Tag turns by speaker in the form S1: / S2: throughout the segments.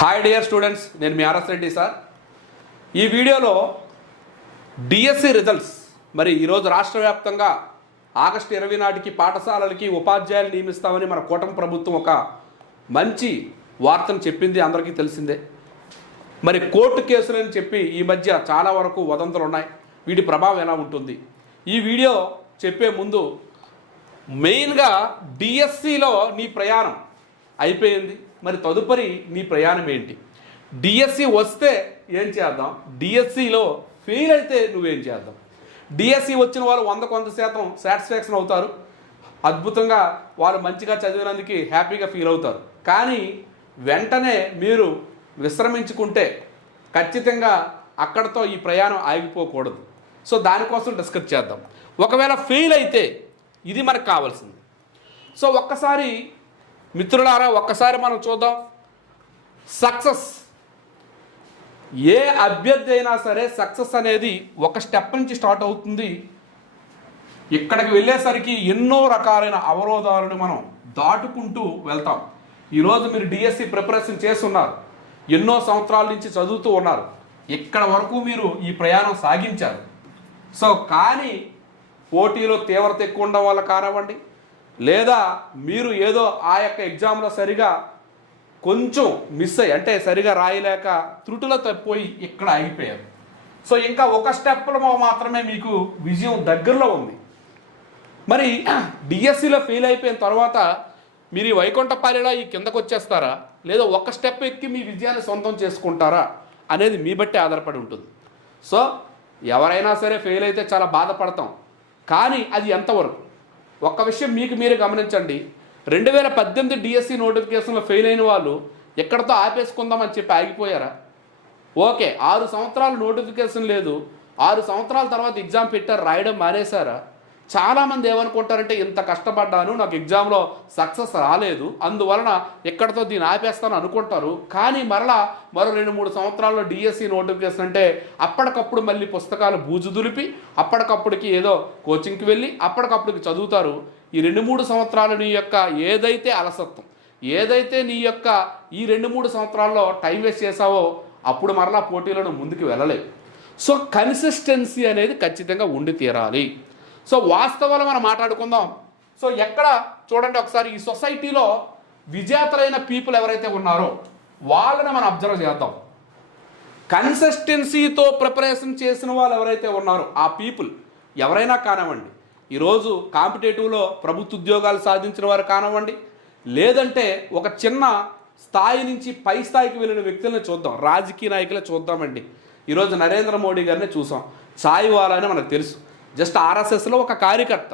S1: Hi dear students నేను మీ RS Reddy sir. ఈ వీడియోలో డిఎస్సి రిజల్ట్స్ మరి ఈరోజు రాష్ట్ర వ్యాప్తంగా ఆగస్టు ఇరవై నాటికి పాఠశాలలకి ఉపాధ్యాయులు నియమిస్తామని మన కూటమి ప్రభుత్వం ఒక మంచి వార్తను చెప్పింది అందరికీ తెలిసిందే. మరి కోర్టు కేసులని చెప్పి ఈ మధ్య చాలా వరకు వదంతులు ఉన్నాయి వీటి ప్రభావం ఎలా ఉంటుంది? ఈ వీడియో చెప్పే ముందు మెయిన్గా డిఎస్సిలో నీ ప్రయాణం. అయిపోయింది. మరి తదుపరి నీ ప్రయాణం ఏంటి? డిఎస్సి వస్తే ఏం చేద్దాం? డిఎస్సిలో ఫెయిల్ అయితే నువ్వేం చేద్దాం? డిఎస్సి వచ్చిన వారు వంద కొంత శాతం సాటిస్ఫాక్షన్ అవుతారు. అద్భుతంగా వారు మంచిగా చదివినందుకు హ్యాపీగా ఫీల్ అవుతారు. కానీ వెంటనే మీరు విశ్రమించుకుంటే ఖచ్చితంగా అక్కడతో ఈ ప్రయాణం ఆగిపోకూడదు. సో దానికోసం డిస్కస్ చేద్దాం. ఒకవేళ ఫెయిల్ అయితే ఇది మనకు కావాల్సింది. సో ఒక్కసారి మిత్రులారా ఒక్కసారి మనం చూద్దాం. సక్సెస్. ఏ అభ్యర్థి అయినా సరే సక్సెస్ అనేది ఒక స్టెప్ నుంచి స్టార్ట్ అవుతుంది. ఇక్కడికి వెళ్ళేసరికి ఎన్నో రకాలైన అవరోధాలను మనం దాటుకుంటూ వెళ్తాం. ఈరోజు మీరు డిఎస్సి ప్రిపరేషన్ చేస్తున్నారు. ఎన్నో సంవత్సరాల నుంచి చదువుతూ ఉన్నారు. ఇక్కడ వరకు మీరు ఈ ప్రయాణం సాగించారు. సో కానీ పోటీలో తీవ్రత ఎక్కువ ఉండడం వల్ల కానివ్వండి లేదా మీరు ఏదో ఆ యొక్క ఎగ్జామ్లో సరిగా కొంచెం మిస్ అయ్యి అంటే సరిగా రాయలేక త్రుటిలో తప్పిపోయి ఇక్కడ ఆగిపోయారు. సో ఇంకా ఒక స్టెప్లో మాత్రమే మీకు విజయం దగ్గరలో ఉంది. మరి డిఎస్సిలో ఫెయిల్ అయిపోయిన తర్వాత మీరు ఈ వైకుంఠపాలిలో ఈ కిందకు వచ్చేస్తారా? లేదా ఒక స్టెప్ ఎక్కి మీ విజయాన్ని సొంతం చేసుకుంటారా? అనేది మీ బట్టి ఆధారపడి ఉంటుంది. సో ఎవరైనా సరే ఫెయిల్ అయితే చాలా బాధపడతాం. కానీ అది ఎంతవరకు? ఒక్క విషయం మీకు మీరే గమనించండి. రెండు వేల పద్దెనిమిది డిఎస్సి నోటిఫికేషన్లో ఫెయిల్ అయిన వాళ్ళు ఎక్కడితో ఆపేసుకుందామని చెప్పి ఆగిపోయారా? ఓకే ఆరు సంవత్సరాలు నోటిఫికేషన్ లేదు. ఆరు సంవత్సరాల తర్వాత ఎగ్జామ్ పెట్టారు రాయడం మానేశారా? చాలామంది ఏమనుకుంటారంటే ఇంత కష్టపడ్డాను నాకు ఎగ్జామ్లో సక్సెస్ రాలేదు అందువలన ఎక్కడితో దీన్ని ఆపేస్తాను అనుకుంటారు. కానీ మరలా మరో రెండు మూడు సంవత్సరాల్లో డిఎస్సి నోటిఫికేషన్ అంటే అప్పటికప్పుడు మళ్ళీ పుస్తకాలు బూజు దులిపి అప్పటికప్పుడుకి ఏదో కోచింగ్కి వెళ్ళి అప్పటికప్పుడుకి చదువుతారు. ఈ రెండు మూడు సంవత్సరాలు నీ యొక్క ఏదైతే అలసత్వం ఏదైతే నీ యొక్క ఈ రెండు మూడు సంవత్సరాల్లో టైం వేస్ట్ చేసావో అప్పుడు మరలా పోటీలను ముందుకు వెళ్ళలేవు. సో కన్సిస్టెన్సీ అనేది ఖచ్చితంగా ఉండి తీరాలి. సో వాస్తవాలు మనం మాట్లాడుకుందాం. సో ఎక్కడ చూడండి ఒకసారి ఈ సొసైటీలో విజేతలైన పీపుల్ ఎవరైతే ఉన్నారో వాళ్ళని మనం అబ్జర్వ్ చేద్దాం. కన్సిస్టెన్సీతో ప్రిపరేషన్ చేసిన వాళ్ళు ఎవరైతే ఉన్నారో ఆ పీపుల్ ఎవరైనా కానివ్వండి ఈరోజు కాంపిటేటివ్లో ప్రభుత్వ ఉద్యోగాలు సాధించిన వారు కానివ్వండి లేదంటే ఒక చిన్న స్థాయి నుంచి పై స్థాయికి వెళ్ళిన వ్యక్తులను చూద్దాం రాజకీయ నాయకులే చూద్దామండి. ఈరోజు నరేంద్ర మోడీ గారిని చూసాం. సాయి అని మనకు తెలుసు. జస్ట్ ఆర్ఎస్ఎస్లో ఒక కార్యకర్త.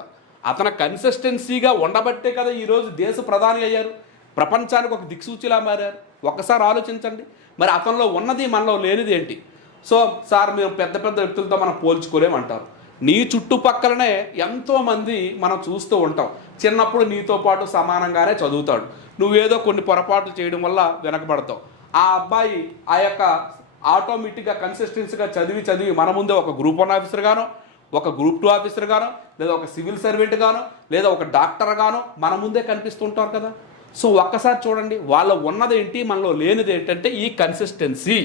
S1: అతను కన్సిస్టెన్సీగా ఉండబట్టే కదా ఈరోజు దేశ ప్రధాని అయ్యారు. ప్రపంచానికి ఒక దిక్సూచిలా మారారు. ఒక్కసారి ఆలోచించండి. మరి అతనిలో ఉన్నది మనలో లేనిది ఏంటి? సో సార్ మేము పెద్ద పెద్ద వ్యక్తులతో మనం పోల్చుకోలేమంటారు. నీ చుట్టుపక్కలనే ఎంతోమంది మనం చూస్తూ ఉంటాం. చిన్నప్పుడు నీతో పాటు సమానంగానే చదువుతాడు. నువ్వేదో కొన్ని పొరపాట్లు చేయడం వల్ల వెనకబడతావు. ఆ అబ్బాయి ఆ యొక్క ఆటోమేటిక్గా కన్సిస్టెన్సీగా చదివి చదివి మన ముందే ఒక గ్రూప్ వన్ ఆఫీసర్గానో ఒక గ్రూప్ టూ ఆఫీసర్ గాను లేదా ఒక సివిల్ సర్వెంట్ గాను లేదా ఒక డాక్టర్ గాను మన ముందే కనిపిస్తుంటారు కదా. సో ఒక్కసారి చూడండి వాళ్ళ ఉన్నది ఏంటి మనలో లేనిది ఏంటంటే ఈ కన్సిస్టెన్సీ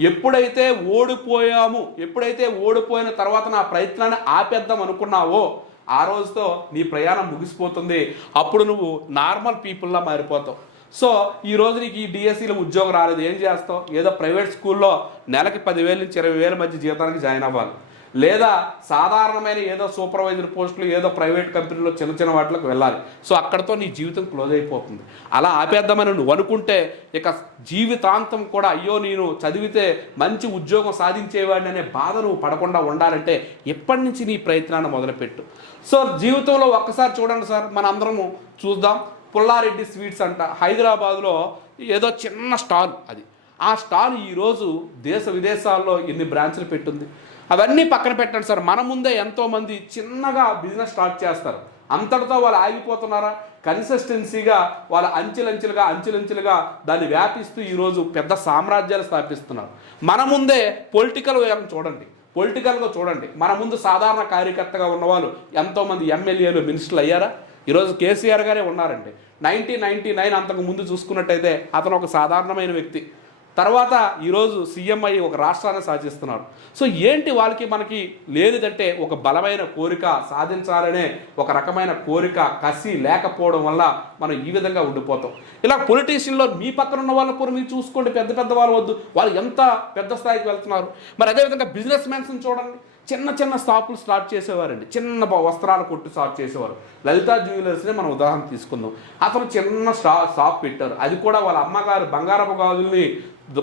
S1: ఎప్పుడైతే ఓడిపోయాము ఎప్పుడైతే ఓడిపోయిన తర్వాత నా ప్రయత్నాన్ని ఆపేద్దాం అనుకున్నావో ఆ రోజుతో నీ ప్రయాణం ముగిసిపోతుంది. అప్పుడు నువ్వు నార్మల్ పీపుల్లా మారిపోతావు. సో ఈ రోజు నీకు ఈ డిఎస్సిలో ఉద్యోగం రాలేదు ఏం చేస్తావు? ఏదో ప్రైవేట్ స్కూల్లో నెలకి పదివేల నుంచి ఇరవై వేల మధ్య జీతానికి జాయిన్ అవ్వాలి. లేదా సాధారణమైన ఏదో సూపర్వైజర్ పోస్టులు ఏదో ప్రైవేట్ కంపెనీలో చిన్న చిన్న వాటిలోకి వెళ్ళాలి. సో అక్కడతో నీ జీవితం క్లోజ్ అయిపోతుంది. అలా ఆపేద్దామని నువ్వు అనుకుంటే ఇక జీవితాంతం కూడా అయ్యో నేను చదివితే మంచి ఉద్యోగం సాధించేవాడిని అనే బాధ నువ్వు పడకుండా ఉండాలంటే ఎప్పటి నుంచి నీ ప్రయత్నాన్ని మొదలుపెట్టు. సో జీవితంలో ఒక్కసారి చూడండి సార్ మన అందరము చూద్దాం. పుల్లారెడ్డి స్వీట్స్ అంట హైదరాబాద్లో ఏదో చిన్న స్టాల్ అది. ఆ స్టాల్ ఈరోజు దేశ విదేశాల్లో ఎన్ని బ్రాంచ్లు పెట్టింది? అవన్నీ పక్కన పెట్టండి సార్. మన ముందే ఎంతోమంది చిన్నగా బిజినెస్ స్టార్ట్ చేస్తారు. అంతటితో వాళ్ళు ఆగిపోతున్నారా? కన్సిస్టెన్సీగా వాళ్ళ అంచెలంచెలుగా అంచెలంచెలుగా దాన్ని వ్యాపిస్తూ ఈరోజు పెద్ద సామ్రాజ్యాలు స్థాపిస్తున్నారు. మన ముందే పొలిటికల్ చూడండి. పొలిటికల్గా చూడండి. మన ముందు సాధారణ కార్యకర్తగా ఉన్నవాళ్ళు ఎంతోమంది ఎమ్మెల్యేలు మినిస్టర్లు అయ్యారా? ఈరోజు కేసీఆర్ గారే ఉన్నారండి. నైన్టీన్ నైన్టీ నైన్ అంతకు ముందు చూసుకున్నట్టయితే అతను ఒక సాధారణమైన వ్యక్తి. తర్వాత ఈరోజు సీఎం అయ్యి ఒక రాష్ట్రాన్ని సాధిస్తున్నారు. సో ఏంటి వాళ్ళకి మనకి లేనిదంటే ఒక బలమైన కోరిక సాధించాలనే ఒక రకమైన కోరిక కసి లేకపోవడం వల్ల మనం ఈ విధంగా ఉండిపోతాం. ఇలా పొలిటీషియన్లో మీ పక్కన ఉన్న వాళ్ళ కూడా మీరు చూసుకోండి పెద్ద పెద్ద వాళ్ళు వద్దు. వాళ్ళు ఎంత పెద్ద స్థాయికి వెళ్తున్నారు. మరి అదేవిధంగా బిజినెస్ మ్యాన్స్ని చూడండి. చిన్న చిన్న షాపులు స్టార్ట్ చేసేవారండి. చిన్న బ- వస్త్రాల కొట్టు స్టార్ట్ చేసేవారు. లలితా జ్యువెలర్స్ని మనం ఉదాహరణ తీసుకుందాం. అతను చిన్న స్టా షాప్ పెట్టారు. అది కూడా వాళ్ళ అమ్మగారు బంగారపు గాజుల్ని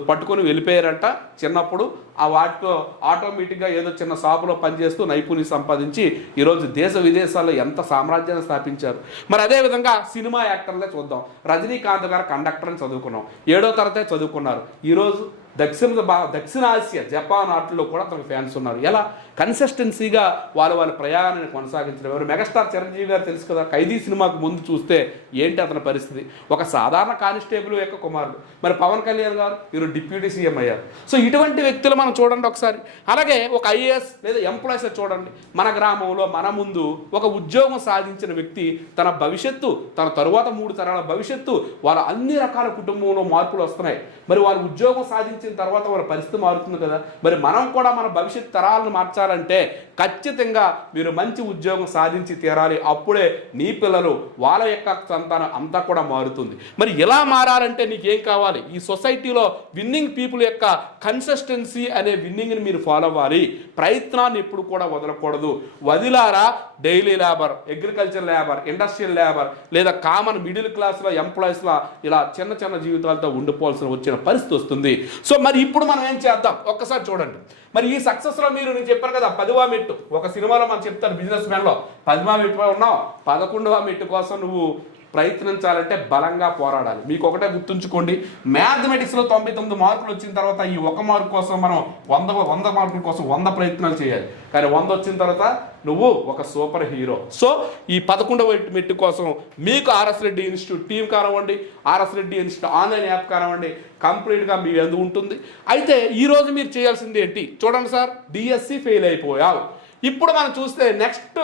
S1: పట్టుకొని వెళ్ళిపోయారంట. చిన్నప్పుడు ఆ వాటితో ఆటోమేటిక్గా ఏదో చిన్న షాపులో పనిచేస్తూ నైపుణ్యం సంపాదించి ఈరోజు దేశ విదేశాల్లో ఎంత సామ్రాజ్యాన్ని స్థాపించారు. మరి అదేవిధంగా సినిమా యాక్టర్లే చూద్దాం. రజనీకాంత్ గారు కండక్టర్ అని చదువుకున్నాం. ఏడో తరగతే చదువుకున్నారు. ఈరోజు దక్షిణ భా దక్షిణ ఆసియా జపాన్ ఆటల్లో కూడా తనకు ఫ్యాన్స్ ఉన్నారు. ఎలా? కన్సిస్టెన్సీగా వాళ్ళు వాళ్ళ ప్రయాణాన్ని కొనసాగించడం ఎవరు? మెగాస్టార్ చిరంజీవి గారు తెలుసు కదా ఖైదీ సినిమాకు ముందు చూస్తే ఏంటి అతని పరిస్థితి? ఒక సాధారణ కానిస్టేబుల్ యొక్క కుమారుడు. మరి పవన్ కళ్యాణ్ గారు ఈరోజు డిప్యూటీ సీఎం అయ్యారు. సో ఇటువంటి వ్యక్తులు మనం చూడండి ఒకసారి. అలాగే ఒక ఐఏఎస్ లేదా ఎంప్లాయీస్ చూడండి. మన గ్రామంలో మన ముందు ఒక ఉద్యోగం సాధించిన వ్యక్తి తన భవిష్యత్తు తన తరువాత మూడు తరాల భవిష్యత్తు వాళ్ళ అన్ని రకాల కుటుంబంలో మార్పులు వస్తున్నాయి. మరి వారు ఉద్యోగం సాధించిన తర్వాత వాళ్ళ పరిస్థితి మారుతుంది కదా. మరి మనం కూడా మన భవిష్యత్ తరాలను మార్చాలి. మార్చాలంటే ఖచ్చితంగా మీరు మంచి ఉద్యోగం సాధించి తీరాలి. అప్పుడే నీ పిల్లలు వాళ్ళ యొక్క సంతానం అంతా కూడా మారుతుంది. మరి ఎలా మారాలంటే నీకేం కావాలి? ఈ సొసైటీలో విన్నింగ్ పీపుల్ యొక్క కన్సిస్టెన్సీ అనే విన్నింగ్ని మీరు ఫాలో అవ్వాలి. ప్రయత్నాన్ని ఎప్పుడు కూడా వదలకూడదు. వదిలారా? Daily labour agriculture labour industrial labour లేదా కామన్ మిడిల్ క్లాస్లో ఎంప్లాయీస్లో ఇలా చిన్న చిన్న జీవితాలతో ఉండిపోవాల్సిన వచ్చిన పరిస్థితి వస్తుంది. సో మరి ఇప్పుడు మనం ఏం చేద్దాం? ఒక్కసారి చూడండి. మరి ఈ సక్సెస్లో మీరు నేను చెప్పాను కదా పదివా మెట్టు. ఒక సినిమాలో మనం చెప్తారు బిజినెస్ మ్యాన్లో పదిమా మెట్టు ఉన్నావు పదకొండవ మెట్టు కోసం నువ్వు ప్రయత్నించాలంటే బలంగా పోరాడాలి. మీకు ఒకటే గుర్తుంచుకోండి మ్యాథమెటిక్స్లో తొంభై తొమ్మిది మార్కులు వచ్చిన తర్వాత ఈ ఒక మార్కు కోసం మనం వంద వంద మార్కుల కోసం వంద ప్రయత్నాలు చేయాలి. కానీ వంద వచ్చిన తర్వాత నువ్వు ఒక సూపర్ హీరో సో ఈ పదకొండవ మెట్టు కోసం మీకు ఆర్ఎస్ రెడ్డి ఇన్స్టిట్యూట్ టీం కానివ్వండి RS Reddy institute online app కానివ్వండి కంప్లీట్గా మీ ఎందు ఉంటుంది. అయితే ఈరోజు మీరు చేయాల్సింది ఏంటి? చూడండి సార్ డిఎస్సి ఫెయిల్ అయిపోయావు. ఇప్పుడు మనం చూస్తే నెక్స్ట్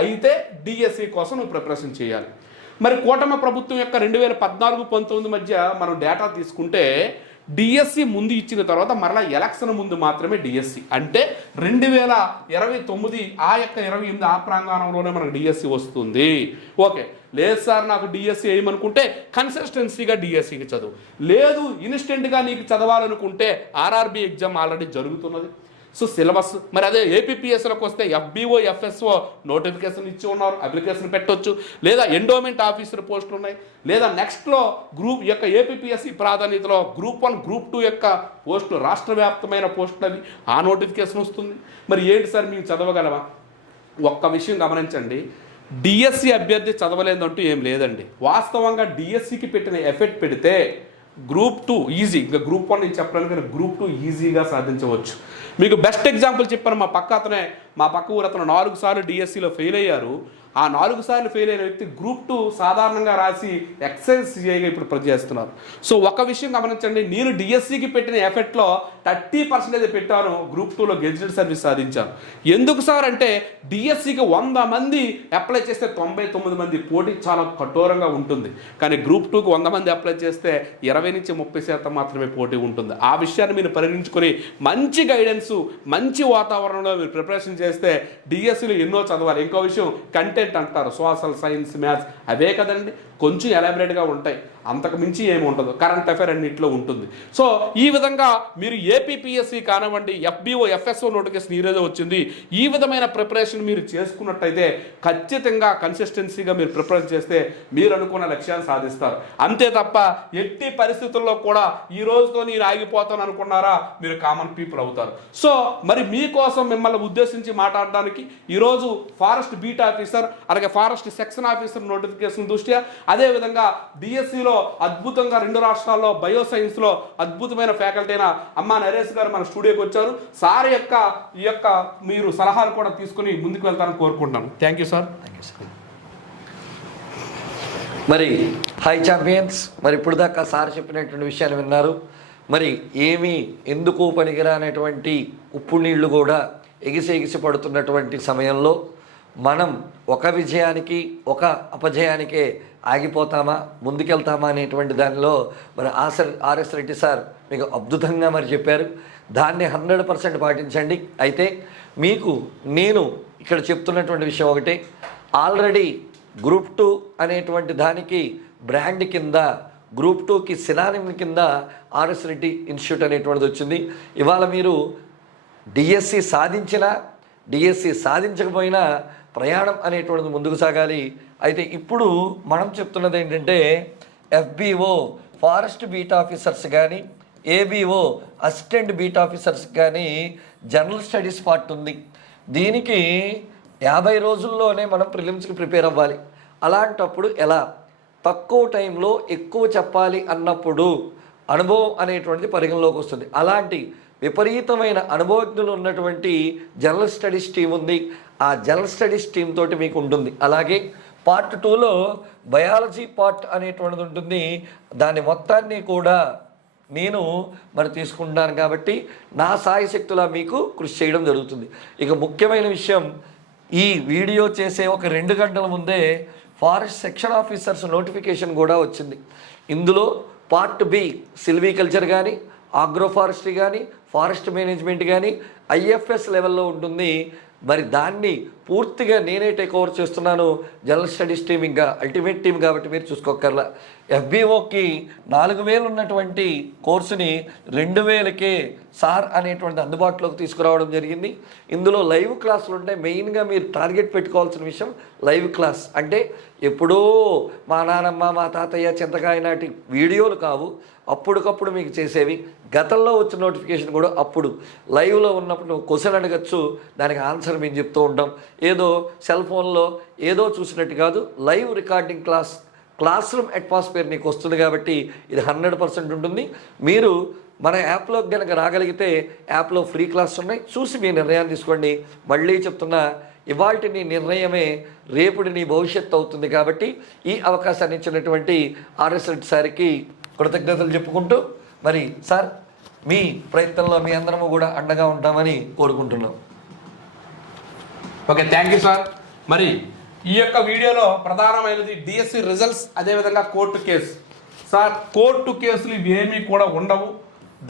S1: అయితే డిఎస్సి కోసం నువ్వు ప్రిపరేషన్ చేయాలి. మరి కూటమి ప్రభుత్వం యొక్క రెండు వేల పద్నాలుగు పంతొమ్మిది మధ్య మనం డేటా తీసుకుంటే డిఎస్సి ముందు ఇచ్చిన తర్వాత మరలా ఎలక్షన్ ముందు మాత్రమే డిఎస్సి అంటే రెండు వేల ఇరవై తొమ్మిది ఆ యొక్క ఇరవై ఎనిమిది ఆ ప్రాంగణంలోనే మనకు డిఎస్సి వస్తుంది. ఓకే. లేదు సార్ నాకు డిఎస్సి వేయమనుకుంటే కన్సిస్టెన్సీగా డిఎస్సికి చదువు. లేదు ఇన్స్టెంట్గా నీకు చదవాలనుకుంటే ఆర్ఆర్బి ఎగ్జామ్ ఆల్రెడీ జరుగుతున్నది. సో సిలబస్ మరి అదే ఏపీపీఎస్లకు వస్తే ఎఫ్బీఓ ఎఫ్ఎస్ఓ నోటిఫికేషన్ ఇచ్చి ఉన్నారు అప్లికేషన్ పెట్టొచ్చు. లేదా ఎండోమెంట్ ఆఫీసర్ పోస్టులు ఉన్నాయి. లేదా నెక్స్ట్లో గ్రూప్ యొక్క ఏపీపీఎస్సీ ప్రాధాన్యతలో గ్రూప్ వన్ గ్రూప్ టూ యొక్క పోస్టులు రాష్ట్ర వ్యాప్తమైన పోస్టులు అవి. ఆ నోటిఫికేషన్ వస్తుంది. మరి ఏంటి సార్ మేము చదవగలమా? ఒక్క విషయం గమనించండి. డిఎస్సి అభ్యర్థి చదవలేదంటూ ఏం లేదండి. వాస్తవంగా డిఎస్సికి పెట్టిన ఎఫెక్ట్ పెడితే గ్రూప్ టూ ఈజీ. ఇంకా గ్రూప్ వన్ నేను చెప్పలేను కానీ గ్రూప్ టూ ఈజీగా సాధించవచ్చు. మీకు బెస్ట్ ఎగ్జాంపుల్ చెప్పాను మా పక్క అతనే మా పక్క ఊరు అతను నాలుగు సార్లు డిఎస్సిలో ఫెయిల్ అయ్యారు. ఆ నాలుగు సార్లు ఫెయిల్ అయిన వ్యక్తి గ్రూప్ టూ సాధారణంగా రాసి ఎక్సైజ్ సిఐగా ఇప్పుడు చేస్తున్నారు సో ఒక విషయం గమనించండి. నేను డిఎస్సికి పెట్టిన ఎఫెక్ట్లో థర్టీ పర్సెంటేజ్ పెట్టాను. గ్రూప్ టూలో గెజిటెడ్ సర్వీస్ సాధించాను. ఎందుకు సార్ అంటే డిఎస్సికి వంద మంది అప్లై చేస్తే తొంభై తొమ్మిది మంది పోటీ చాలా కఠోరంగా ఉంటుంది. కానీ గ్రూప్ టూకి వంద మంది అప్లై చేస్తే ఇరవై నుంచి ముప్పై శాతం మాత్రమే పోటీ ఉంటుంది. ఆ విషయాన్ని మీరు పరిగణించుకొని మంచి గైడెన్స్ మంచి వాతావరణంలో మీరు ప్రిపరేషన్ చేస్తే డిఎస్సిలో ఎన్నో చదవాలి. ఇంకో విషయం కంటే కంటెంట్ అంటారు. సోషల్ సైన్స్ మ్యాథ్స్ అవే కదండి. కొంచెం ఎలాబరేట్గా ఉంటాయి. అంతకు మించి ఏమి ఉండదు. కరెంట్ అఫైర్ అన్నింటిలో ఉంటుంది. సో ఈ విధంగా మీరు ఏపీపీఎస్సి కానివ్వండి ఎఫ్బిఓ ఎఫ్ఎస్ఓ నోటిఫికేషన్ ఈ రోజు వచ్చింది. ఈ విధమైన ప్రిపరేషన్ మీరు చేసుకున్నట్టయితే ఖచ్చితంగా కన్సిస్టెన్సీగా మీరు ప్రిపరేషన్ చేస్తే మీరు అనుకున్న లక్ష్యాన్ని సాధిస్తారు. అంతే తప్ప ఎట్టి పరిస్థితుల్లో కూడా ఈ రోజుతో నేను ఆగిపోతాను అనుకున్నారా? మీరు కామన్ పీపుల్ అవుతారు. సో మరి మీకోసం మిమ్మల్ని ఉద్దేశించి మాట్లాడడానికి ఈరోజు ఫారెస్ట్ బీట్ ఆఫీసర్ అలాగే ఫారెస్ట్ సెక్షన్ ఆఫీసర్ నోటిఫికేషన్ దృష్ట్యా అదేవిధంగా డిఎస్సిలో అద్భుతంగా రెండు రాష్ట్రాల్లో బయో సైన్స్లో అద్భుతమైన ఫ్యాకల్టీ అయిన అమ్మా నరేష్ గారు మన స్టూడియోకి వచ్చారు. సార్ యొక్క ఈ యొక్క మీరు సలహాలు కూడా తీసుకుని ముందుకు వెళ్తారని కోరుకుంటున్నాను. Thank you sir
S2: thank you sir మరి హాయ్ ఛాంపియన్స్ మరి ఇప్పుడు దాకా సార్ చెప్పినటువంటి విషయాలు విన్నారు. మరి ఏమి ఎందుకు పనికిరానటువంటి ఉప్పు నీళ్ళు కూడా ఎగిసి ఎగిసి పడుతున్నటువంటి సమయంలో మనం ఒక విజయానికి ఒక అపజయానికే ఆగిపోతామా? ముందుకెళ్తామా అనేటువంటి దానిలో మరి ఆసర్ ఆర్ఎస్ రెడ్డి సార్ మీకు అద్భుతంగా మరి చెప్పారు. దాన్ని హండ్రెడ్ పర్సెంట్ పాటించండి. అయితే మీకు నేను ఇక్కడ చెప్తున్నటువంటి విషయం ఒకటి. ఆల్రెడీ గ్రూప్ టూ అనేటువంటి దానికి బ్రాండ్ కింద గ్రూప్ టూకి సినానిమ్ కింద ఆర్ఎస్ రెడ్డి ఇన్స్టిట్యూట్ అనేటువంటిది వచ్చింది. ఇవాళ మీరు డిఎస్సి సాధించినా డిఎస్సి సాధించకపోయినా ప్రయాణం అనేటువంటిది ముందుకు సాగాలి. అయితే ఇప్పుడు మనం చెప్తున్నది ఏంటంటే ఎఫ్బిఓ ఫారెస్ట్ బీట్ ఆఫీసర్స్ కానీ ఏబిఓ అసిస్టెంట్ బీట్ ఆఫీసర్స్ కానీ జనరల్ స్టడీస్ పార్ట్ ఉంది. దీనికి యాభై రోజుల్లోనే మనం ప్రిలిమ్స్కి ప్రిపేర్ అవ్వాలి. అలాంటప్పుడు ఎలా? తక్కువ టైంలో ఎక్కువ చెప్పాలి అన్నప్పుడు అనుభవం అనేటువంటిది పరిగణలోకి వస్తుంది. అలాంటి విపరీతమైన అనుభవజ్ఞులు ఉన్నటువంటి జనరల్ స్టడీస్ టీం ఉంది. ఆ జనరల్ స్టడీస్ టీం తోటి మీకు ఉంటుంది. అలాగే పార్ట్ టూలో బయాలజీ పార్ట్ అనేటువంటిది ఉంటుంది. దాని మొత్తాన్ని కూడా నేను మరి తీసుకుంటున్నాను కాబట్టి నా సాయశక్తులా మీకు కృషి చేయడం జరుగుతుంది. ఇక ముఖ్యమైన విషయం ఈ వీడియో చేసే ఒక రెండు గంటల ముందే ఫారెస్ట్ సెక్షన్ ఆఫీసర్స్ నోటిఫికేషన్ కూడా వచ్చింది. ఇందులో పార్ట్ బి సిల్వికల్చర్ కానీ ఆగ్రోఫారెస్ట్రీ కానీ ఫారెస్ట్ మేనేజ్మెంట్ కానీ ఐఎఫ్ఎస్ లెవెల్లో ఉంటుంది. మరి దాన్ని పూర్తిగా నేనే టేక్ ఓవర్ చేస్తున్నాను. జనరల్ స్టడీస్ టీమ్ ఇంకా అల్టిమేట్ టీం కాబట్టి మీరు చూసుకోకర్లా ఎఫ్బిఓకి నాలుగు వేలు ఉన్నటువంటి కోర్సుని రెండు వేలకే సార్ అనేటువంటి అందుబాటులోకి తీసుకురావడం జరిగింది. ఇందులో లైవ్ క్లాసులు ఉంటాయి మెయిన్గా మీరు టార్గెట్ పెట్టుకోవాల్సిన విషయం లైవ్ క్లాస్. అంటే ఎప్పుడో మా నానమ్మ మా తాతయ్య చింతకాయ నాటి వీడియోలు కావు. అప్పటికప్పుడు మీకు చేసేవి. గతంలో వచ్చిన నోటిఫికేషన్ కూడా అప్పుడు. లైవ్లో ఉన్నప్పుడు క్వశ్చన్ అడగచ్చు. దానికి ఆన్సర్ మేము చెప్తూ ఉంటాం. ఏదో సెల్ ఫోన్లో ఏదో చూసినట్టు కాదు live recording class classroom atmosphere నీకు వస్తుంది కాబట్టి ఇది హండ్రెడ్ పర్సెంట్ ఉంటుంది. మీరు మన యాప్లో కనుక రాగలిగితే యాప్లో ఫ్రీ క్లాస్ ఉన్నాయి. చూసి మీ నిర్ణయాన్ని తీసుకోండి. మళ్ళీ చెప్తున్నా ఇవాల్టి నీ నిర్ణయమే రేపుడి నీ భవిష్యత్తు అవుతుంది కాబట్టి ఈ అవకాశాన్ని ఇచ్చినటువంటి ఆర్ఎస్ రెడ్డి సార్కి కృతజ్ఞతలు చెప్పుకుంటూ మరి సార్ మీ ప్రయత్నంలో మీ అందరము కూడా అండగా ఉంటామని కోరుకుంటున్నాం.
S1: ఓకే థ్యాంక్ యూ సార్ మరి ఈ యొక్క వీడియోలో ప్రధానమైనది డిఎస్సి రిజల్ట్స్ అదేవిధంగా కోర్టు కేసు సార్ కోర్టు కేసులు ఇవేమీ కూడా ఉండవు.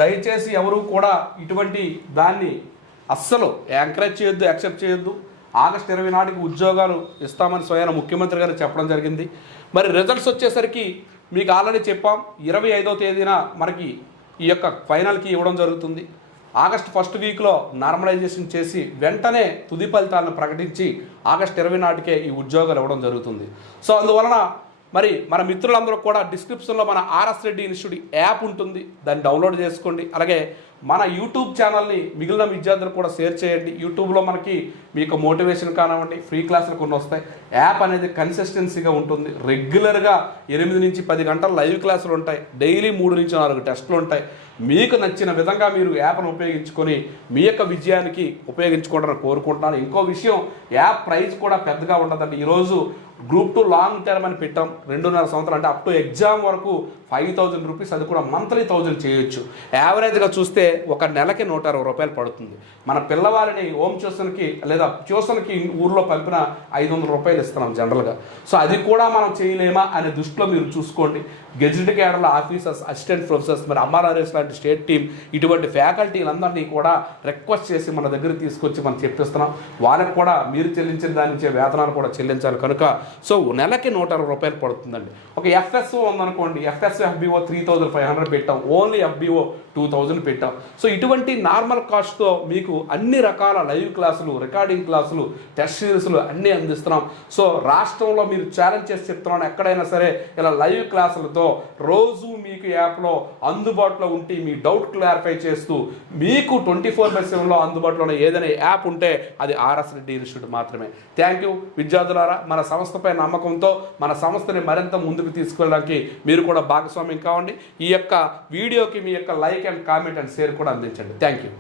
S1: దయచేసి ఎవరు కూడా ఇటువంటి దాన్ని అస్సలు ఎంకరేజ్ చేయొద్దు యాక్సెప్ట్ చేయొద్దు. ఆగస్టు ఇరవై నాటికి ఉద్యోగాలు ఇస్తామని స్వయాన ముఖ్యమంత్రి గారు చెప్పడం జరిగింది. మరి రిజల్ట్స్ వచ్చేసరికి మీకు ఆల్రెడీ చెప్పాం ఇరవై ఐదో తేదీన మనకి ఈ యొక్క ఫైనల్కి ఇవ్వడం జరుగుతుంది. ఆగస్ట్ ఫస్ట్ వీక్లో నార్మలైజేషన్ చేసి వెంటనే తుది ఫలితాలను ప్రకటించి ఆగస్ట్ ఇరవై నాటికే ఈ ఉద్యోగాలు ఇవ్వడం జరుగుతుంది. సో అందువలన మరి మన మిత్రులందరూ కూడా డిస్క్రిప్షన్లో మన ఆర్ఎస్ రెడ్డి ఇన్స్టిట్యూట్ యాప్ ఉంటుంది. దాన్ని డౌన్లోడ్ చేసుకోండి. అలాగే మన యూట్యూబ్ ఛానల్ని మిగిలిన విద్యార్థులు కూడా షేర్ చేయండి. యూట్యూబ్లో మనకి మీకు మోటివేషన్ కానివ్వండి ఫ్రీ క్లాసులు కొన్ని వస్తాయి. యాప్ అనేది కన్సిస్టెన్సీగా ఉంటుంది. రెగ్యులర్గా ఎనిమిది నుంచి పది గంటల లైవ్ క్లాసులు ఉంటాయి. డైలీ మూడు నుంచి నాలుగు టెస్టులు ఉంటాయి. మీకు నచ్చిన విధంగా మీరు యాప్ను ఉపయోగించుకొని మీ యొక్క విజయానికి ఉపయోగించుకోవడానికి కోరుకుంటున్నాను. ఇంకో విషయం యాప్ ప్రైస్ కూడా పెద్దగా ఉండదండి. ఈరోజు గ్రూప్ టూ లాంగ్ టర్మ్ అని పెట్టాం రెండున్నర సంవత్సరం అంటే అప్ టు ఎగ్జామ్ వరకు ఫైవ్ థౌజండ్ రూపీస్ అది కూడా మంత్లీ థౌజండ్ చేయొచ్చు. యావరేజ్గా చూస్తే ఒక నెలకి నూట అరవై రూపాయలు పడుతుంది. మన పిల్లవారిని హోమ్ ట్యూషన్కి లేదా ట్యూషన్కి ఊర్లో పంపిన ఐదు వందల రూపాయలు ఇస్తున్నాం జనరల్గా. సో అది కూడా మనం చేయలేమా అనే దృష్టిలో మీరు చూసుకోండి. గెజిటెడ్ కేడర్ల ఆఫీసర్స్ అసిస్టెంట్ ప్రొఫెసర్స్ మరి అమ్మారారేస్ లాంటి స్టేట్ టీం ఇటువంటి ఫ్యాకల్టీలందరినీ కూడా రిక్వెస్ట్ చేసి మన దగ్గర తీసుకొచ్చి మనం చెప్పిస్తున్నాం. వాళ్ళకి కూడా మీరు చెల్లించిన దాని వేతనాలు కూడా చెల్లించాలి. కనుక సో నెలకి నూట అరవై రూపాయలు పడుతుందండి. ఒక ఎఫ్ఎస్ఓ ఉందనుకోండి FSO FBO three thousand five hundred పెట్టాం. ఓన్లీ ఎఫ్బిఓ టూ థౌజండ్ పెట్టాం. సో ఇటువంటి నార్మల్ కాస్ట్తో మీకు అన్ని రకాల లైవ్ క్లాసులు రికార్డింగ్ క్లాసులు టెస్ట్ సిరీస్లు అన్నీ అందిస్తున్నాం. సో రాష్ట్రంలో మీరు ఛాలెంజ్ చేసి చెప్తున్నాను ఎక్కడైనా సరే ఇలా లైవ్ క్లాసులతో రోజు మీకు యాప్లో అందుబాటులో ఉంటే మీ డౌట్ క్లారిఫై చేస్తూ మీకు ట్వంటీ ఫోర్ బై సెవెన్లో అందుబాటులో ఉన్న ఏదైనా యాప్ ఉంటే అది ఆర్ఎస్ రెడ్డి ఇన్స్టిట్యూట్ మాత్రమే. థ్యాంక్ యూ విద్యార్థులారా మన సంస్థ సంస్థపై నమ్మకంతో మన సంస్థని మరింత ముందుకు తీసుకెళ్ళడానికి మీరు కూడా భాగస్వామ్యం కావండి. ఈ యొక్క వీడియోకి మీ యొక్క like and comment and share కూడా అందించండి. Thank you